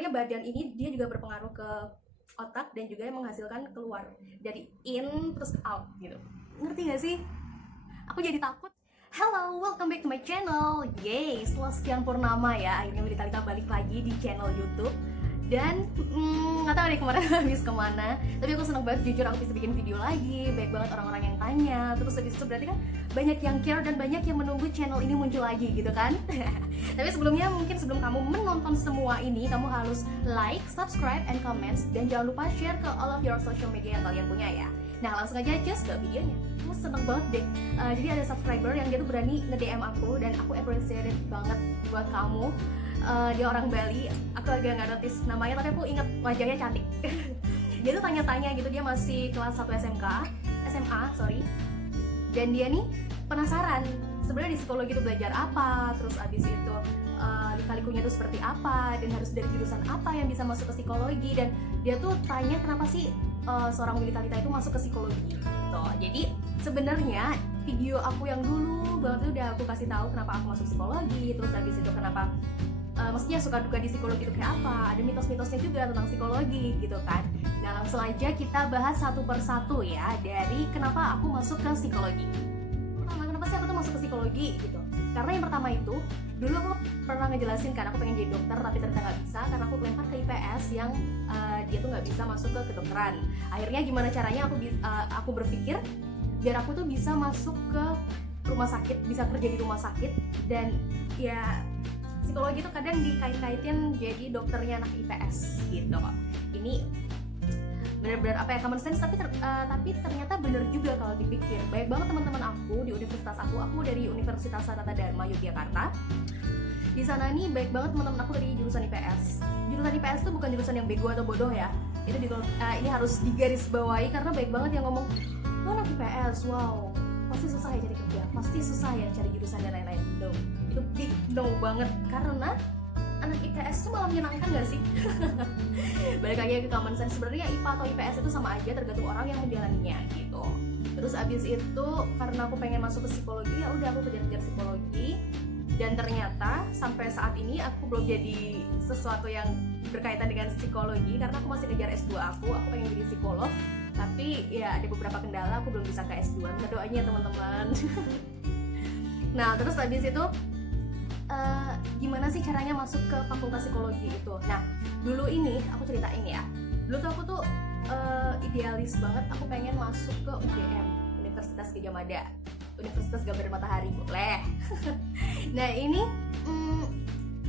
sebenarnya badan ini dia juga berpengaruh ke otak dan juga menghasilkan keluar dari in terus out gitu. Ngerti gak sih? Aku jadi takut. Hello, welcome back to my channel. Yay, setelah sekian purnama ya, akhirnya Widi Talita balik lagi di channel YouTube. Dan nggak tahu deh kemarin habis kemana. Tapi aku seneng banget, jujur aku bisa bikin video lagi. Baik banget orang-orang yang tanya. Terus habis itu berarti kan banyak yang care dan banyak yang menunggu channel ini muncul lagi gitu kan. Tapi sebelumnya mungkin sebelum kamu menonton semua ini, kamu harus like, subscribe, and comments. Dan jangan lupa share ke all of your social media yang kalian punya ya. Nah langsung aja just ke videonya. Aku seneng banget deh. Jadi ada subscriber yang dia tuh berani nge-DM aku. Dan aku appreciate banget buat kamu. Dia orang Bali, aku agak nggak notice namanya tapi aku inget wajahnya cantik. Dia tuh tanya-tanya gitu, dia masih kelas 1 SMA, dan dia nih penasaran sebenarnya di psikologi itu belajar apa, terus abis itu lika-likunya itu seperti apa, dan harus dari jurusan apa yang bisa masuk ke psikologi. Dan dia tuh tanya kenapa sih seorang Widi Talita itu masuk ke psikologi. Tuh, jadi sebenarnya video aku yang dulu banget tuh udah aku kasih tahu kenapa aku masuk psikologi, terus abis itu kenapa maksudnya suka duka di psikologi itu kayak apa, ada mitos-mitosnya juga tentang psikologi gitu kan. Nah langsung aja kita bahas satu persatu ya, dari kenapa aku masuk ke psikologi. Kenapa sih aku tuh masuk ke psikologi gitu? Karena yang pertama itu, dulu aku pernah ngejelasin kan aku pengen jadi dokter tapi ternyata nggak bisa karena aku lempar ke IPS yang dia tuh nggak bisa masuk ke kedokteran. Akhirnya gimana caranya aku berpikir biar aku tuh bisa masuk ke rumah sakit, bisa kerja di rumah sakit. Dan ya psikologi itu kadang dikait-kaitin jadi dokternya anak IPS gitu. Ini benar-benar apa ya, common sense, tapi ternyata bener juga kalau dipikir. Baik banget teman-teman aku di universitas aku dari Universitas Sanata Dharma Yogyakarta. Di sana nih baik banget teman-teman aku dari jurusan IPS. Jurusan IPS itu bukan jurusan yang bego atau bodoh ya. Ini harus digarisbawahi karena baik banget yang ngomong, "Lo anak IPS, wow, pasti susah ya cari kerja, pasti susah ya cari jurusan dan lain-lain." No, itu big no banget, karena anak IPS itu malah menyenangkan gak sih? Balik lagi ke common sense, sebenarnya IPA atau IPS itu sama aja, tergantung orang yang menjalaninya gitu. Terus abis itu karena aku pengen masuk ke psikologi, ya udah aku kejar-kejar psikologi. Dan ternyata sampai saat ini aku belum jadi sesuatu yang berkaitan dengan psikologi karena aku masih kejar S2 aku pengen jadi psikolog. Tapi ya ada beberapa kendala, aku belum bisa ke S2. Minta doanya teman-teman. Nah terus habis itu gimana sih caranya masuk ke fakultas psikologi itu? Nah dulu ini aku ceritain ya. Dulu tuh aku tuh idealis banget, aku pengen masuk ke UGM, Universitas Gadjah Mada, Universitas Gambar Matahari boleh. Nah ini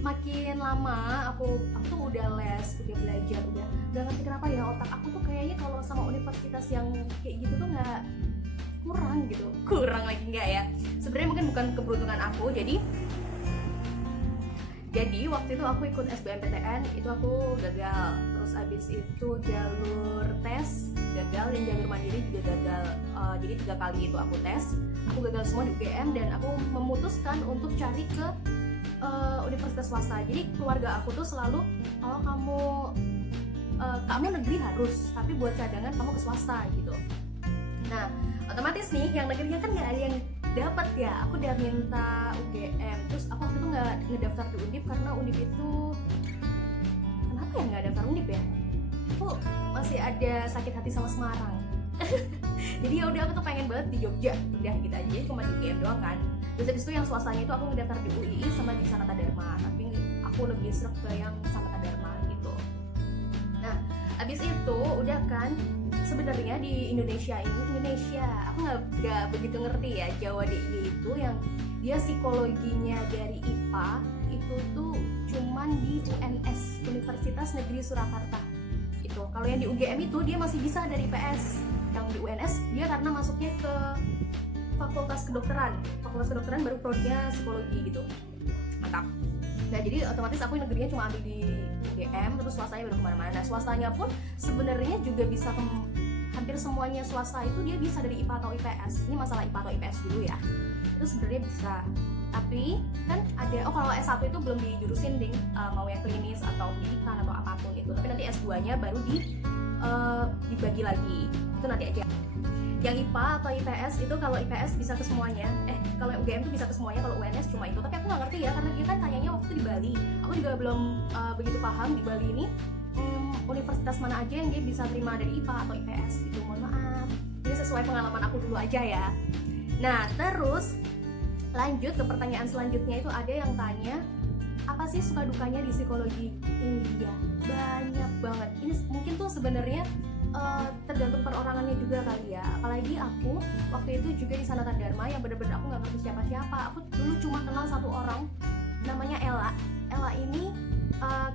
makin lama aku tuh udah les, udah belajar, udah ngerti kenapa ya otak aku tuh kayaknya kalau sama universitas yang kayak gitu tuh nggak kurang lagi nggak ya. Sebenarnya mungkin bukan keberuntungan aku, jadi waktu itu aku ikut SBMPTN itu aku gagal. Terus abis itu jalur tes gagal dan jalur mandiri juga gagal. Jadi 3 kali itu aku tes, aku gagal semua di UGM dan aku memutuskan untuk cari ke universitas swasta. Jadi keluarga aku tuh selalu, kalau kamu negeri harus, tapi buat cadangan kamu ke swasta gitu. Nah otomatis nih yang negerinya kan nggak ada yang dapat ya. Aku udah minta UGM, terus aku waktu itu nggak ngedaftar di Undip karena Undip itu kenapa ya nggak daftar Undip ya? Aku masih ada sakit hati sama Semarang. Jadi ya udah aku tuh pengen banget di Jogja, udah gitu aja, cuma di UGM doang kan. Terus habis itu yang swastanya itu aku ngedaftar di UII sama di Sanata Dharma, tapi aku lebih srek ke yang Sanata Dharma gitu. Nah habis itu udah kan, sebenarnya di Indonesia aku nggak begitu ngerti ya Jawa DIY itu yang dia psikologinya dari IPA itu tuh cuman di UNS, Universitas Negeri Surakarta itu. Kalau yang di UGM itu dia masih bisa dari IPS. Yang di UNS dia karena masuknya ke fakultas kedokteran baru prodinya psikologi gitu. Mantap. Nah jadi otomatis aku negerinya cuma ambil di UGM, terus swastanya baru kemana-mana. Nah swastanya pun sebenarnya juga bisa hampir semuanya swasta itu dia bisa dari IPA atau IPS. Ini masalah IPA atau IPS dulu ya. Itu sebenarnya bisa. Tapi kan ada, kalau S1 itu belum dijurusin ding, mau yang klinis atau pendidikan atau apapun itu. Tapi nanti S2-nya baru dibagi lagi. Itu nanti aja. yang IPA atau IPS itu, kalau IPS bisa ke semuanya, kalau UGM tuh bisa ke semuanya, kalau UNS cuma itu. Tapi aku nggak ngerti ya, karena dia kan tanyanya waktu itu di Bali. Aku juga belum begitu paham di Bali ini universitas mana aja yang dia bisa terima dari IPA atau IPS itu. Mohon maaf, ini sesuai pengalaman aku dulu aja ya. Nah terus lanjut ke pertanyaan selanjutnya, itu ada yang tanya apa sih suka dukanya di psikologi? Iya, banyak banget. Ini mungkin tuh sebenarnya tergantung perorangannya juga kali ya. Apalagi aku waktu itu juga di Sanata Dharma yang bener-bener aku nggak ngerti siapa-siapa. Aku dulu cuma kenal satu orang namanya Ella. Ella ini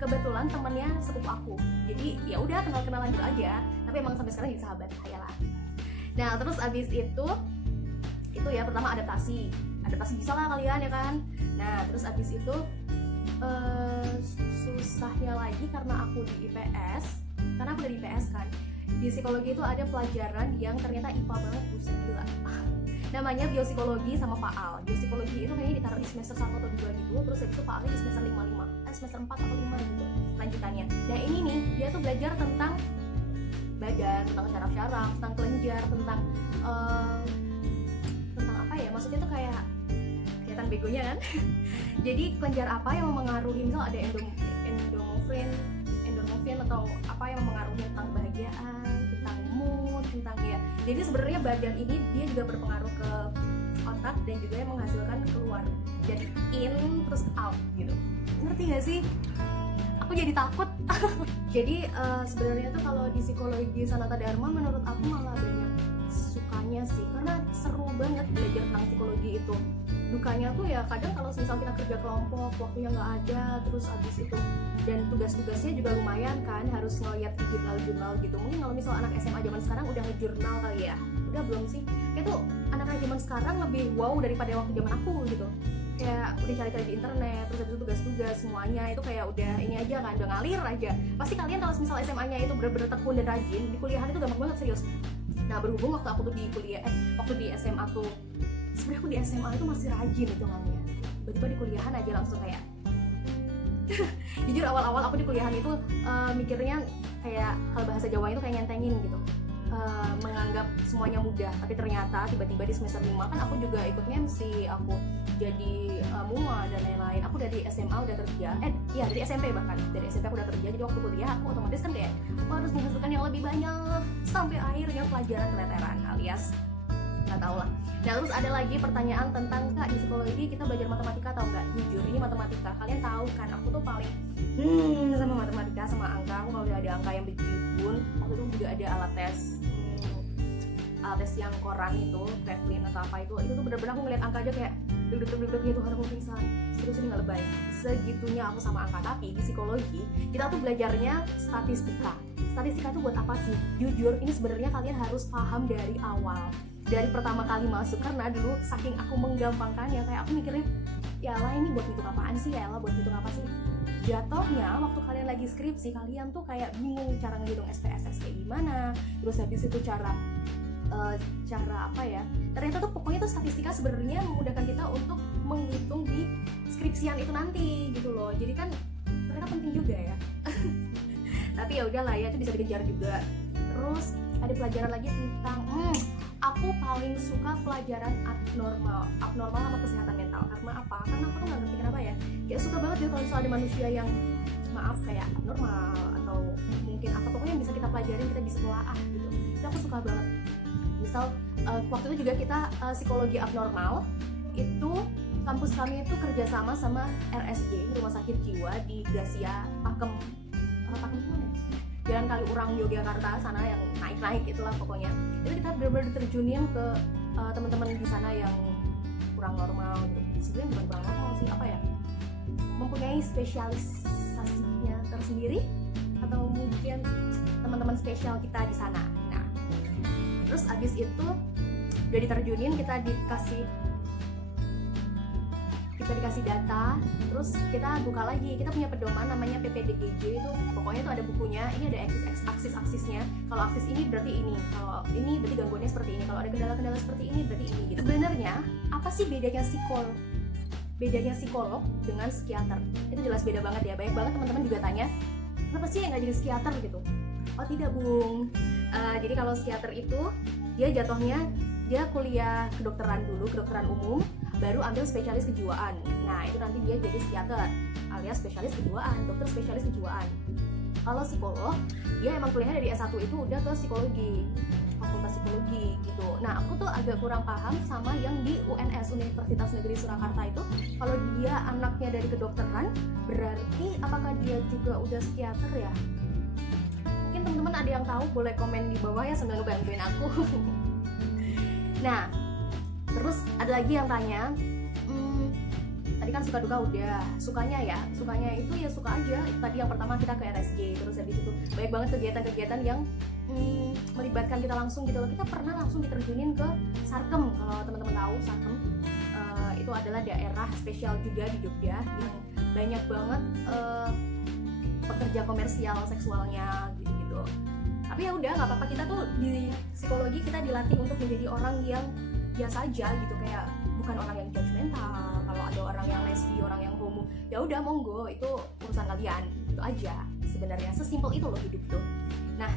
kebetulan temennya sepupu aku. Jadi ya udah kenal-kenalan gitu aja. Tapi emang sampai sekarang jadi sahabat Ella. Nah terus abis itu ya pertama adaptasi bisa lah kalian ya kan. Nah terus abis itu susahnya lagi karena aku di IPS, karena aku dari IPS kan. Di psikologi itu ada pelajaran yang ternyata IPA banget, buset gila. Namanya biopsikologi sama faal. Biopsikologi itu kayaknya ditaruh di semester 1 atau 2 gitu. Terus habis itu faalnya di semester 4 atau 5 gitu lanjutannya. Nah ini nih, dia tuh belajar tentang badan, tentang syaraf-syaraf, tentang kelenjar, tentang apa ya, maksudnya tuh kayak kelihatan begonya kan. Jadi kelenjar apa yang mempengaruhi, misal ada endorfin atau apa yang mempengaruhi tentang kebahagiaan, tentang mood, tentang ya. Jadi sebenarnya badan ini dia juga berpengaruh ke otak dan juga yang menghasilkan keluar. Jadi in terus out gitu. Ngerti gak sih? Aku jadi takut. Jadi sebenarnya tuh kalau di psikologi Sanata Dharma menurut aku malah banyak sukanya sih, karena seru banget belajar tentang psikologi itu. Dukanya tuh ya kadang kalau misal kita kerja kelompok waktunya nggak ada, terus abis itu dan tugas-tugasnya juga lumayan kan, harus ngeliat jurnal-jurnal gitu. Mungkin kalau misal anak SMA zaman sekarang udah ngejurnal kali ya, udah belum sih? Kayak tuh anak-anak zaman sekarang lebih wow daripada waktu zaman aku gitu. Kayak udah cari-cari di internet, terus habis itu tugas-tugas semuanya itu kayak udah ini aja kan, udah ngalir aja. Pasti kalian kalau misal SMA-nya itu bener-bener tekun dan rajin, di kuliahan itu gampang banget, serius. Nah berhubung waktu aku tuh di kuliah, waktu di SMA tuh, sebenarnya aku di SMA itu masih rajin hitungannya. Tiba-tiba di kuliahan aja langsung kayak jujur awal-awal aku di kuliahan itu mikirnya kayak kalau bahasa Jawa itu kayak nyentengin gitu, menganggap semuanya mudah. Tapi ternyata tiba-tiba di semester 5 kan aku juga ikut MC, aku jadi MUA dan lain-lain. Aku dari SMA udah kerja, dari SMP bahkan, dari SMP aku udah kerja. Jadi waktu kuliah aku otomatis kan kayak harus menghasilkan yang lebih banyak, sampai akhirnya pelajaran keteteran alias nggak tahu lah. Nah terus ada lagi pertanyaan tentang, Kak di psikologi kita belajar matematika atau enggak? Jujur ini matematika, kalian tahu kan aku tuh paling sama matematika, sama angka. Aku kalau udah ada angka yang bejibun, waktu itu juga ada alat tes yang koran itu, Kaplan atau apa itu tuh bener-bener aku ngeliat angka aja kayak deg-deg gitu, harus mau pingsan. Serius ini nggak lebay, segitunya aku sama angka. Tapi di psikologi kita tuh belajarnya statistika itu buat apa sih? Jujur ini sebenarnya kalian harus paham dari awal, dari pertama kali masuk, karena dulu saking aku menggampangkannya, kayak aku mikirnya ya lah ini buat hitung apaan sih, ya lah buat hitung apa sih. Jatuhnya waktu kalian lagi skripsi kalian tuh kayak bingung cara ngehitung SPSS kayak gimana, terus habis itu cara apa ya, ternyata tuh pokoknya tuh statistika sebenarnya memudahkan kita untuk menghitung di skripsian itu nanti gitu loh. Jadi kan ternyata penting juga ya. Tapi ya udahlah ya, itu bisa dikejar juga. Terus ada pelajaran lagi tentang aku paling suka pelajaran abnormal sama kesehatan mental. Karena apa? Karena aku tuh nggak ngerti kenapa ya, kayak suka banget gitu kalau misalnya ada manusia yang maaf kayak abnormal atau mungkin apa, pokoknya yang bisa kita pelajarin, kita bisa telaah gitu. Itu aku suka banget. Misal waktu itu juga kita psikologi abnormal itu kampus kami itu kerjasama sama RSJ, Rumah Sakit Jiwa di Gracia Pakem mana? Jalan Kaliurang Yogyakarta sana yang naik itulah pokoknya. Itu kita benar-benar diterjunin ke teman-teman di sana yang kurang normal gitu. Sebenarnya bukan kurang normal sih, apa ya, mempunyai spesialisasinya tersendiri atau mungkin teman-teman spesial kita di sana. Nah, terus abis itu udah diterjunin, kita dikasih data, terus kita buka lagi, kita punya pedoman namanya PPDGJ itu, pokoknya itu ada bukunya, ini ada aksis-aksisnya, kalau aksis ini berarti ini, kalau ini berarti gangguannya seperti ini, kalau ada kendala-kendala seperti ini berarti ini gitu. Sebenarnya apa sih bedanya psikolog dengan psikiater? Itu jelas beda banget ya, banyak banget teman-teman juga tanya kenapa sih yang nggak jadi psikiater gitu. Oh tidak bung, jadi kalau psikiater itu dia jatuhnya dia kuliah kedokteran dulu, kedokteran umum, baru ambil spesialis kejiwaan. Nah itu nanti dia jadi psikiater alias spesialis kejiwaan, dokter spesialis kejiwaan. Kalau psikolog, dia emang kuliahnya dari S1 itu udah ke psikologi, fakultas psikologi gitu. Nah aku tuh agak kurang paham sama yang di UNS, Universitas Negeri Surakarta itu. Kalau dia anaknya dari kedokteran, berarti apakah dia juga udah psikiater ya? Mungkin teman-teman ada yang tahu, boleh komen di bawah ya sambil ngebantuin aku. Nah, terus ada lagi yang tanya, tadi kan suka duka udah, sukanya itu ya suka aja. Tadi yang pertama kita ke RSJ, terus habis itu banyak banget kegiatan-kegiatan yang melibatkan kita langsung gitu loh. Kita pernah langsung diterjunin ke Sarkem, kalau teman-teman tahu Sarkem itu adalah daerah spesial juga di Jogja yang banyak banget pekerja komersial seksualnya gitu-gitu. Tapi ya udah nggak apa-apa, kita tuh di psikologi kita dilatih untuk menjadi orang yang biasa aja gitu, kayak bukan orang yang judgmental. Kalau ada orang yang lesbi, orang yang homo, ya udah monggo, itu urusan kalian, itu aja sebenarnya, sesimpel itu loh hidup tuh. Nah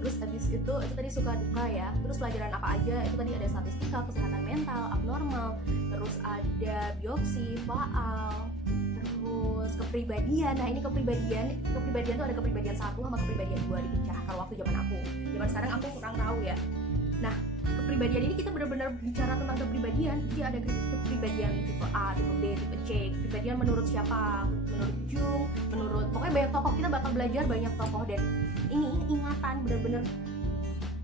terus habis itu tadi suka duka ya, terus pelajaran apa aja itu tadi ada statistika, kesehatan mental, abnormal, terus ada biopsi, faal, terus kepribadian. Nah ini kepribadian tuh ada kepribadian 1 sama kepribadian 2 dipecah kalau waktu zaman aku. Zaman sekarang aku kurang tahu ya. Nah kepribadian ini kita benar-benar bicara tentang kepribadian. Jadi ada kepribadian tipe A, tipe B, tipe C. Kepribadian menurut siapa? Menurut Jung, pokoknya banyak tokoh. Kita bakal belajar banyak tokoh, dan ini ingatan benar-benar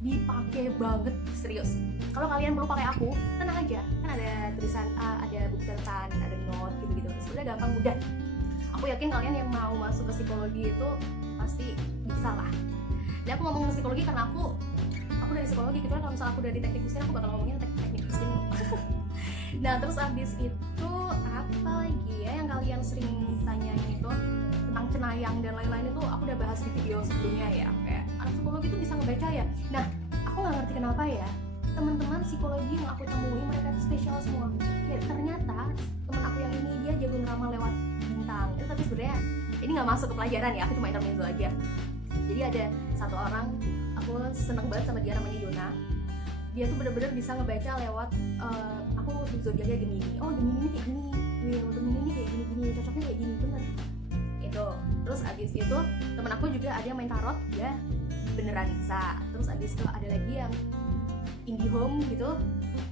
dipakai banget, serius. Kalau kalian perlu pakai aku, tenang aja, kan ada tulisan A, ada buku catatan, ada note gitu-gitu. Sebenarnya gampang, mudah. Aku yakin kalian yang mau masuk ke psikologi itu pasti bisa lah. Dan aku ngomong psikologi karena aku dari psikologi gitu kan. Kalau misalnya aku dari teknik mesin, aku bakal ngomongin teknik mesin. Nah terus abis itu apa lagi ya yang kalian sering tanyain itu tentang cenayang dan lain-lain, itu aku udah bahas di video sebelumnya ya, kayak anak psikologi itu bisa ngebaca ya. Nah aku nggak ngerti kenapa ya teman-teman psikologi yang aku temui mereka itu spesial semua. Kayak ternyata teman aku yang ini dia jago ngeramal lewat bintang itu, tapi sebenarnya ini nggak masuk ke pelajaran ya, aku cuma intermezzo aja. Jadi ada satu orang, aku seneng banget sama dia, namanya Yona. Dia tuh bener-bener bisa ngebaca lewat aku zodiaknya Gemini. Oh Gemini ini kayak gini, Gemini ini kayak gini, cocoknya kayak gini, bener itu. Terus abis itu temen aku juga ada yang main tarot, dia beneran bisa. Terus abis itu ada lagi yang IndiHome gitu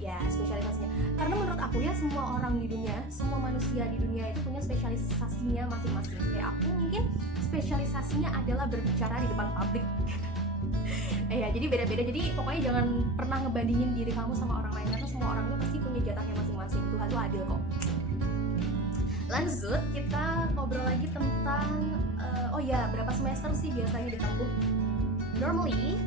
ya, spesialisasinya. Karena menurut aku ya semua orang di dunia, semua manusia di dunia itu punya spesialisasinya masing-masing. Kayak aku mungkin spesialisasinya adalah berbicara di depan publik. Ya jadi beda-beda. Jadi pokoknya jangan pernah ngebandingin diri kamu sama orang lain, karena semua orang itu pasti punya jatahnya masing-masing. Tuhan tuh adil kok. Lanjut, kita ngobrol lagi tentang oh ya, berapa semester sih biasanya ditempuh? Normally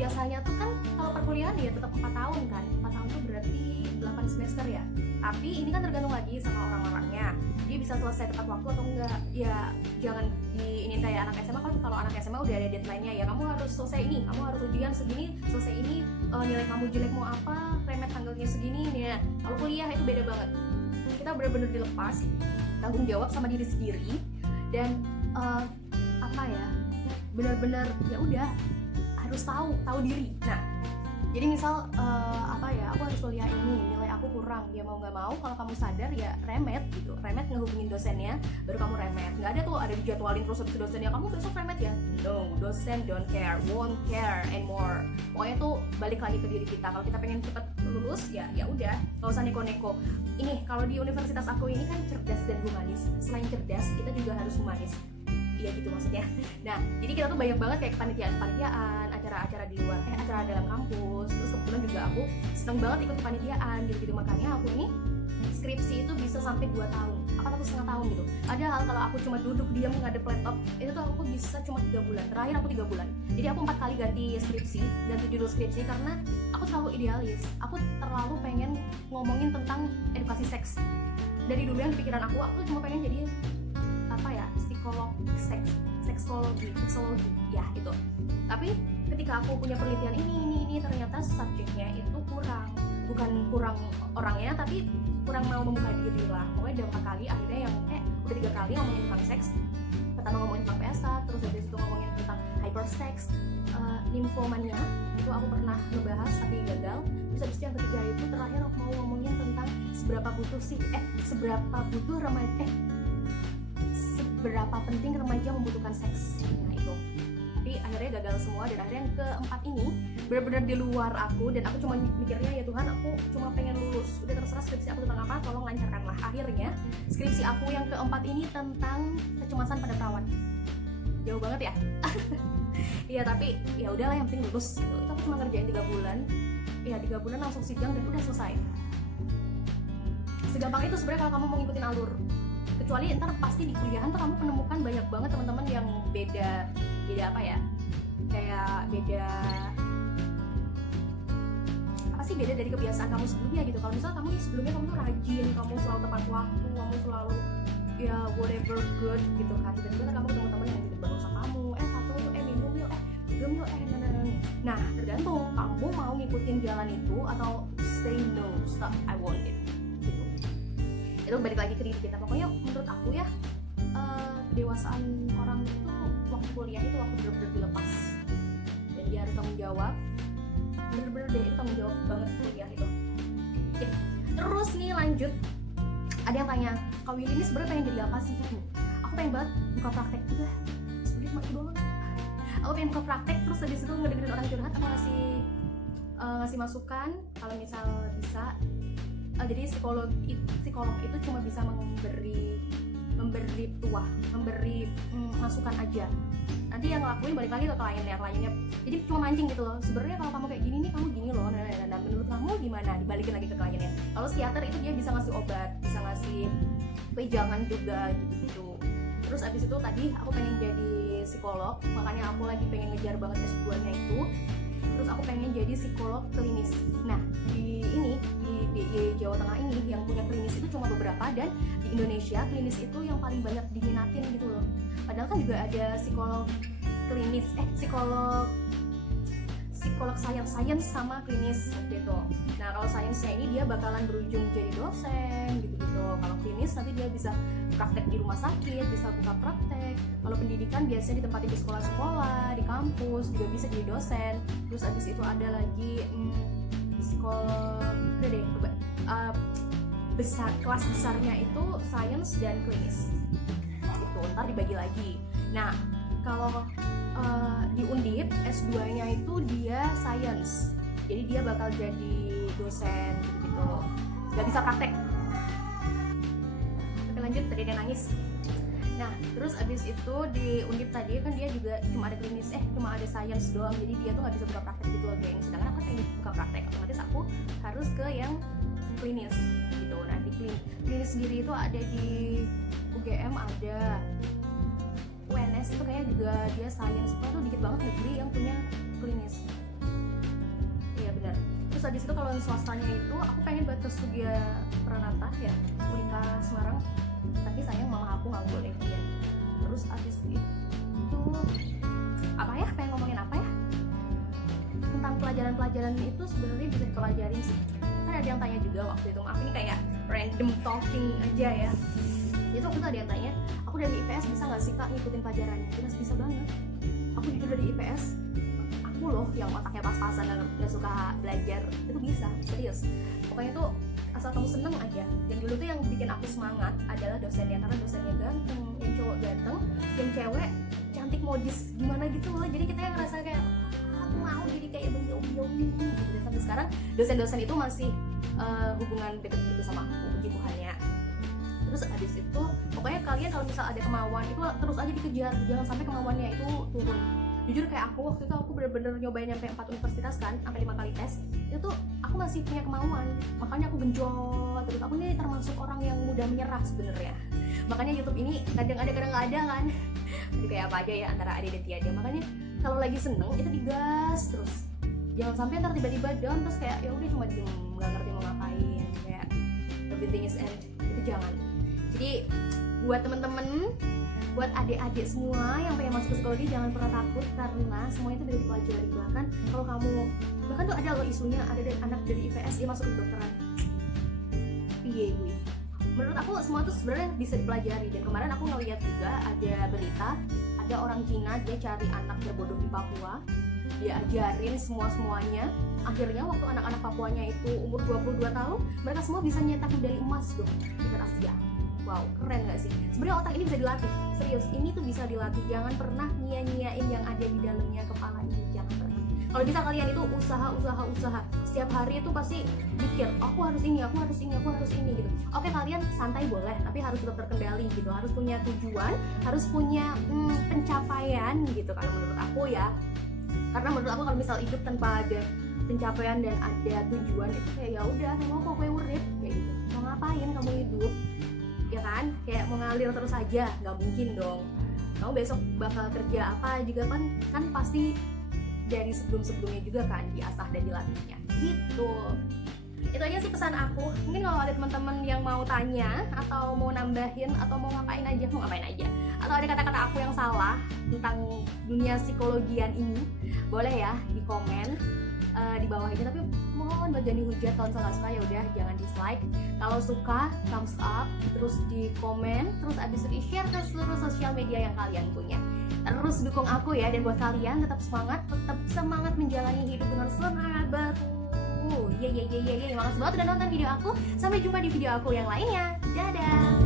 biasanya tuh kan kalau perkuliahan ya tetap 4 tahun kan. 4 tahun tuh berarti 8 semester ya. Tapi ini kan tergantung lagi sama orang-orangnya, dia bisa selesai tepat waktu atau enggak. Ya jangan ini kayak anak SMA kan. Kalau anak SMA udah ada deadline-nya ya, kamu harus selesai ini, kamu harus ujian segini, selesai ini, nilai kamu jelek mau apa, remet tanggalnya segini nih. Kalau kuliah itu beda banget, kita benar-benar dilepas tanggung jawab sama diri sendiri, dan apa ya, benar-benar ya udah harus tahu diri. Nah jadi misal apa ya, aku harus kuliah ini, nilai aku kurang, ya mau nggak mau kalau kamu sadar ya remet gitu, remet ngehubungin dosennya baru kamu remet. Nggak ada tuh ada dijadwalin terus habis dosennya kamu besok remet ya, no, dosen don't care, won't care anymore. Pokoknya tuh balik lagi ke diri kita. Kalau kita pengen cepet lulus ya udah, nggak usah neko-neko. Ini kalau di universitas aku ini kan cerdas dan humanis. Selain cerdas kita juga harus humanis. Iya gitu maksudnya. Nah jadi kita tuh banyak banget kayak kepanitiaan, acara-acara di luar, acara dalam kampus. Terus kebetulan juga aku seneng banget ikut kepanitiaan gitu. Makanya aku ini skripsi itu bisa sampai 2 tahun, apa 1,5 tahun gitu. Padahal kalau aku cuma duduk diam ngadep laptop, itu tuh aku bisa cuma 3 bulan. Terakhir aku 3 bulan. Jadi aku 4 kali ganti skripsi, ganti judul skripsi, karena aku terlalu idealis. Aku terlalu pengen ngomongin tentang edukasi seks. Dari dulu yang pikiran aku cuma pengen jadi apa ya, psikolog seksologi ya itu. Tapi ketika aku punya penelitian ini ternyata subjeknya itu bukan kurang orangnya, tapi kurang mau membuka diri lah. Pokoknya udah 4 kali, akhirnya yang udah 3 kali ngomongin tentang seks. Pertama ngomongin tentang PSA, terus habis itu ngomongin tentang hypersex, 5 Infomania itu aku pernah ngebahas tapi gagal. Terus habis itu yang ketiga itu terakhir aku mau ngomongin tentang seberapa penting remaja membutuhkan seks. Nah itu, tapi akhirnya gagal semua. Dan akhirnya yang keempat ini benar-benar di luar aku, dan aku cuma mikirnya ya Tuhan, aku cuma pengen lulus, udah terserah skripsi aku tentang apa, tolong lancarkanlah. Akhirnya skripsi aku yang keempat ini tentang kecemasan pada perawat. Jauh banget ya. Iya tapi ya udahlah, yang penting lulus gitu. Itu aku cuma ngerjain 3 bulan. Ya 3 bulan langsung sidang dan udah selesai. Segampang itu sebenarnya kalau kamu mau ngikutin alur. Kecuali ntar pasti di kuliahan tuh kamu menemukan banyak banget teman-teman yang beda apa ya, kayak beda dari kebiasaan kamu sebelumnya gitu. Kalau misalnya kamu sebelumnya kamu tuh rajin, kamu selalu tepat waktu, kamu selalu ya whatever good gitu kan, dan ternyata kamu ketemu teman yang baru sama kamu, satu yuk, minum yuk, belum yuk, nah tergantung kamu mau ngikutin jalan itu atau say no, stop, I want it gitu. Itu balik lagi ke diri kita. Pokoknya menurut aku ya, kedewasaan orang itu waktu kuliah itu waktu benar-benar dilepas, dan dia harus tanggung jawab, bener-bener deh, itu tanggung jawab banget kuliah itu. Oke. Terus nih lanjut, ada yang tanya, Kak Willy ini sebenarnya pengen jadi apa sih? Aku pengen banget buka praktek juga, sebenarnya cuma itu doang. Aku pengen buka praktek, terus habis itu ngedengerin orang curhat, atau ngasih masukan kalau misal bisa. Jadi psikolog itu cuma bisa memberi masukan aja. Nanti yang ngelakuin balik lagi ke kliennya. Jadi cuma mancing gitu loh. Sebenarnya kalau kamu kayak gini nih, kamu gini loh. Nah, menurut kamu gimana? Dibalikin lagi ke kliennya. Kalau psikiater itu dia bisa ngasih obat, bisa ngasih wejangan juga gitu. Terus abis itu tadi aku pengen jadi psikolog, makanya aku lagi pengen ngejar banget S2-nya itu. Terus aku pengen jadi psikolog klinis. Nah, di Jawa Tengah ini yang punya klinis itu cuma beberapa, dan di Indonesia klinis itu yang paling banyak diminatin gitu loh. Padahal kan juga ada psikolog klinis, psikolog science sama klinis gitu. Nah kalau science-nya ini dia bakalan berujung jadi dosen gitu-gitu. Kalau klinis nanti dia bisa praktek di rumah sakit, bisa buka praktek. Kalau pendidikan biasanya ditempatin di sekolah-sekolah, di kampus, juga bisa jadi dosen. Terus abis itu ada lagi kelas besarnya itu science dan klinis. Itu ntar dibagi lagi. Nah kalau di Undip S2-nya itu dia science, jadi dia bakal jadi dosen gitu, nggak bisa praktek. Oke lanjut, tadi dia nangis. Nah terus abis itu di Undip tadi kan dia juga cuma ada klinis, cuma ada science doang, jadi dia tuh nggak bisa buka praktek gitu loh geng. Sedangkan aku pengen buka praktek, otomatis aku harus ke yang klinis gitu. Nah di klinis sendiri itu ada di UGM, ada UNS itu kayaknya juga dia science, pokoknya tuh dikit banget negeri yang punya klinis. Iya benar. Terus habis itu kalau yang swastanya itu aku pengen buat ke Sugia Pranata ya, Unika Semarang, tapi sayang mama aku nggak boleh kuliah. Terus habis itu apa ya, pengen ngomongin apa ya tentang pelajaran itu sebenarnya bisa dipelajarin sih. Kan ada yang tanya juga waktu itu, maaf ini kayak random talking aja ya. Itu waktu itu ada yang tanya, aku dari IPS bisa nggak sih Kak ngikutin pelajarannya? Jelas bisa banget. Aku jujur dari IPS, aku loh yang otaknya pas-pasan dan nggak suka belajar, itu bisa, serius. Pokoknya tuh asal kamu seneng aja. Dan dulu tuh yang bikin aku semangat adalah dosennya, karena dosennya ganteng, yang cowok ganteng, yang cewek cantik modis gimana gitu loh. Jadi kita yang ngerasa kayak aku mau jadi kayak beliau gitu. Dan sampai sekarang dosen-dosen itu masih hubungan deket gitu sama aku, puji Tuhannya. Terus abis itu pokoknya kalian kalau misal ada kemauan itu terus aja dikejar, jangan sampai kemauannya itu turun. Jujur kayak aku waktu itu aku bener-bener nyobain sampai 4 universitas kan, sampai 5 kali tes. Itu tuh aku masih punya kemauan, makanya aku genjot terus. Aku ini termasuk orang yang mudah menyerah sebenarnya. Makanya YouTube ini kadang ada kadang nggak ada kan. Jadi kayak apa aja ya, antara ada dan tiada. Makanya kalau lagi seneng itu digas terus. Jangan sampai ntar tiba-tiba down terus kayak ya udah cuma diem, nggak ngerti mau ngapain, kayak everything is end. Itu jangan. Jadi buat temen-temen, buat adik-adik semua yang pengen masuk ke psikologi, jangan pernah takut, karena semuanya itu bisa dipelajari. Bahkan kalau kamu, bahkan tuh ada loh isunya, ada anak dari IPS dia masuk ke kedokteran. Iya gue. Menurut aku semua itu sebenarnya bisa dipelajari. Dan kemarin aku ngeliat juga ada berita, ada orang Cina dia cari anak terbodoh di Papua, dia ajarin semuanya. Akhirnya waktu anak-anak Papuanya itu umur 22 tahun, mereka semua bisa nyetak medali emas dong di tingkat Asia. Wow, keren gak sih? Sebenarnya otak ini bisa dilatih. Serius, ini tuh bisa dilatih. Jangan pernah nyia-nyiain yang ada di dalamnya kepala ini, jangan pernah. Kalau bisa kalian itu usaha. Setiap hari itu pasti pikir, aku harus ini gitu. Oke, kalian santai boleh, tapi harus tetap terkendali gitu. Harus punya tujuan, harus punya pencapaian gitu kalau menurut aku ya. Karena menurut aku kalau misal hidup tanpa ada pencapaian dan ada tujuan itu kayak ya udah, mau kok gue urip kayak gitu. Mau ngapain kamu hidup? Ya kan, kayak mengalir terus aja, nggak mungkin dong. Kamu besok bakal kerja apa juga kan pasti dari sebelumnya juga kan diasah dan dilatihnya gitu. Itu aja sih pesan aku. Mungkin kalau ada teman-teman yang mau tanya atau mau nambahin atau mau ngapain aja atau ada kata-kata aku yang salah tentang dunia psikologian ini, boleh ya di komen di bawah ini. Tapi mohon jangan dihujat. Kalau nggak suka ya udah jangan dislike. Kalau suka thumbs up, terus di komen, terus abis itu di share ke seluruh sosial media yang kalian punya. Terus dukung aku ya, dan buat kalian tetap semangat menjalani hidup dengan semangat batu. Makasih banget udah nonton video aku. Sampai jumpa di video aku yang lainnya. Dadah.